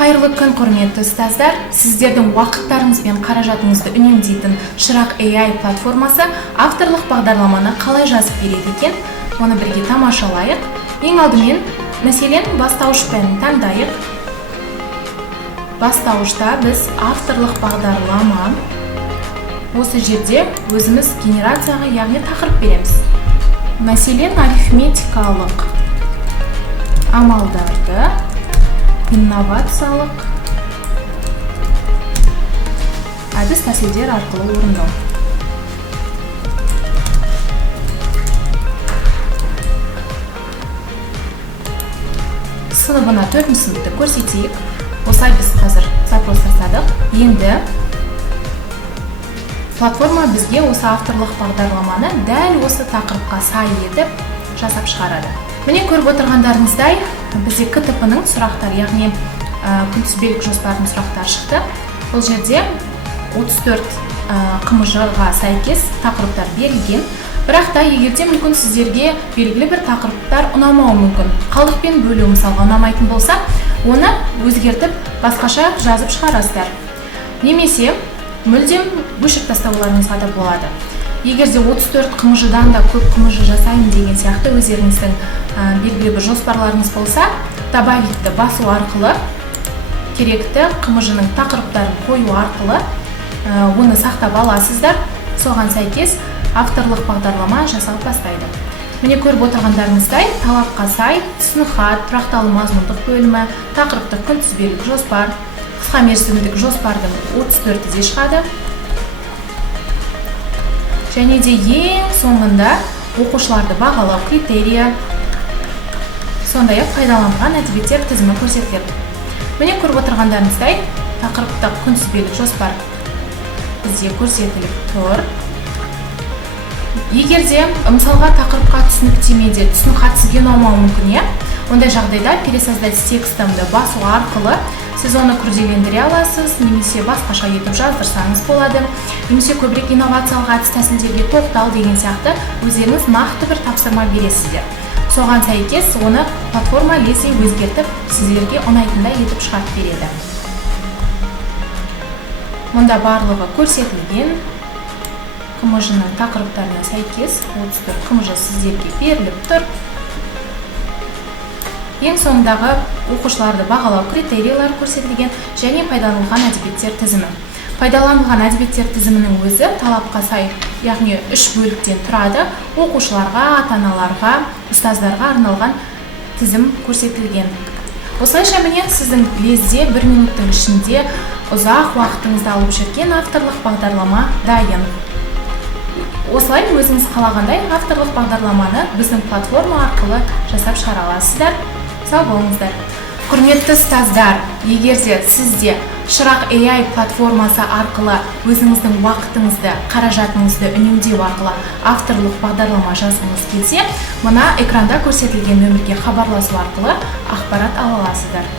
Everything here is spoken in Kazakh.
Қайырлы күн, құрметті ұстаздар. Сіздердің уақыттарыңыз бен қаражатыңызды үнемдейтін Шырақ AI платформасы авторлық бағдарламаны қалай жазып береді екен, оны бірге тамашалайық. Ең алдымен мәселен бастауыш пәнін таңдайық. Бастауышта біз авторлық бағдарлама, осы жерде өзіміз генерацияға, яғни тақырып береміз. Мәселен арифметикалық амалдарды инновациялық әдіс тәсілдер арқылы орындау. Сыныбына 4 сыныпты көрсетейік. Осылай біз қазір запрос жасадық. Енді платформа бізге осы авторлық бағдарламаны дәл осы тақырыпқа сай етіп жасап шығарады. Міне көріп отырғандарыңыздай, бізде КТП-ның сұрақтар, яғни күнтізбелік жоспардың сұрақтар шықты. Бұл жерде 34 КМЖ-ға сәйкес тақырыптар берілген. Бірақ та егерде мүмкін сіздерге белгілі бір тақырыптар ұнамауы мүмкін. Қалдықпен бөлу мысалға ұнамайтын болса, оны өзгертіп басқаша жазып шығарасыздар. Немесе мүлдем өшіріп тастауларыңызға да болады. Егерде 34 КМЖ-дан да көп КМЖ жасаймын деген сияқты өздеріңіздің белгілі бір жоспарларыңыз болса, добавитті басу арқылы, керекті КМЖ-ның тақырыптарын қою арқылы оны сақтап аласыздар. Соған сәйкес авторлық бағдарлама жасалып бастайды. Міне көріп отырғандарыңыздай, талапқа сай түсінік-хат, тұрақталу мазмұндық бөлімі, тақырыптық күнтізбелік жоспар, қысқа мерзімдік жоспардың 34-де шығады. Және де ең соңында оқушыларды бағалау критерия, сондай-ақ пайдаланылған әдебиеттер тізімі көрсетіледі. Міне көріп отырғандарыңыздай, тақырыптық күнтізбелік жоспар бізде көрсетіліп тұр. Егерде мысалға тақырыпқа түсініктемеде түсінік-хат сізге ұнамауы мүмкін, ондай жағдайда пересоздать текстімді басу арқылы сіз оны күрделендіре аласыз, немесе басқаша етіп жаздырсаңыз болады, немесе көбірек инновациялық әдіс тәсілдерге тоқтал деген сияқты өздеріңіз нақты бір тапсырма бересіздер. Соған сәйкес оны платформа лезде өзгертіп, сіздерге ұнайтындай етіп шығарып береді. Мұнда барлығы көрсетілген. КМЖ-ның тақырыптарына сәйкес 34 КМЖ сіздерге беріліп тұр. Ең соңындағы оқушыларды бағалау критериялары көрсетілген және пайдаланылған әдебиеттер тізімі. Пайдаланылған әдебиеттер тізімінің өзі талапқа сай, яғни 3 бөліктен тұрады. Оқушыларға, ата-аналарға, ұстаздарға арналған тізім көрсетілген. Осылайша міне сіздің лезде 1 минуттың ішінде ұзақ уақытыңызды алып жүрген авторлық бағдарлама дайын. Осылай өзіңіз қалағандай авторлық бағдарламаны біздің платформа арқылы жасап шығара аласыздар. Сау болыңыздар. Құрметті ұстаздар, егерде сізде Шырақ AI платформасы арқылы өзіңіздің уақытыңызды, қаражатыңызды үнемдеу арқылы авторлық бағдарлама жазғыңыз келсе, мына экранда көрсетілген нөмірге хабарласу арқылы ақпарат ала аласыздар.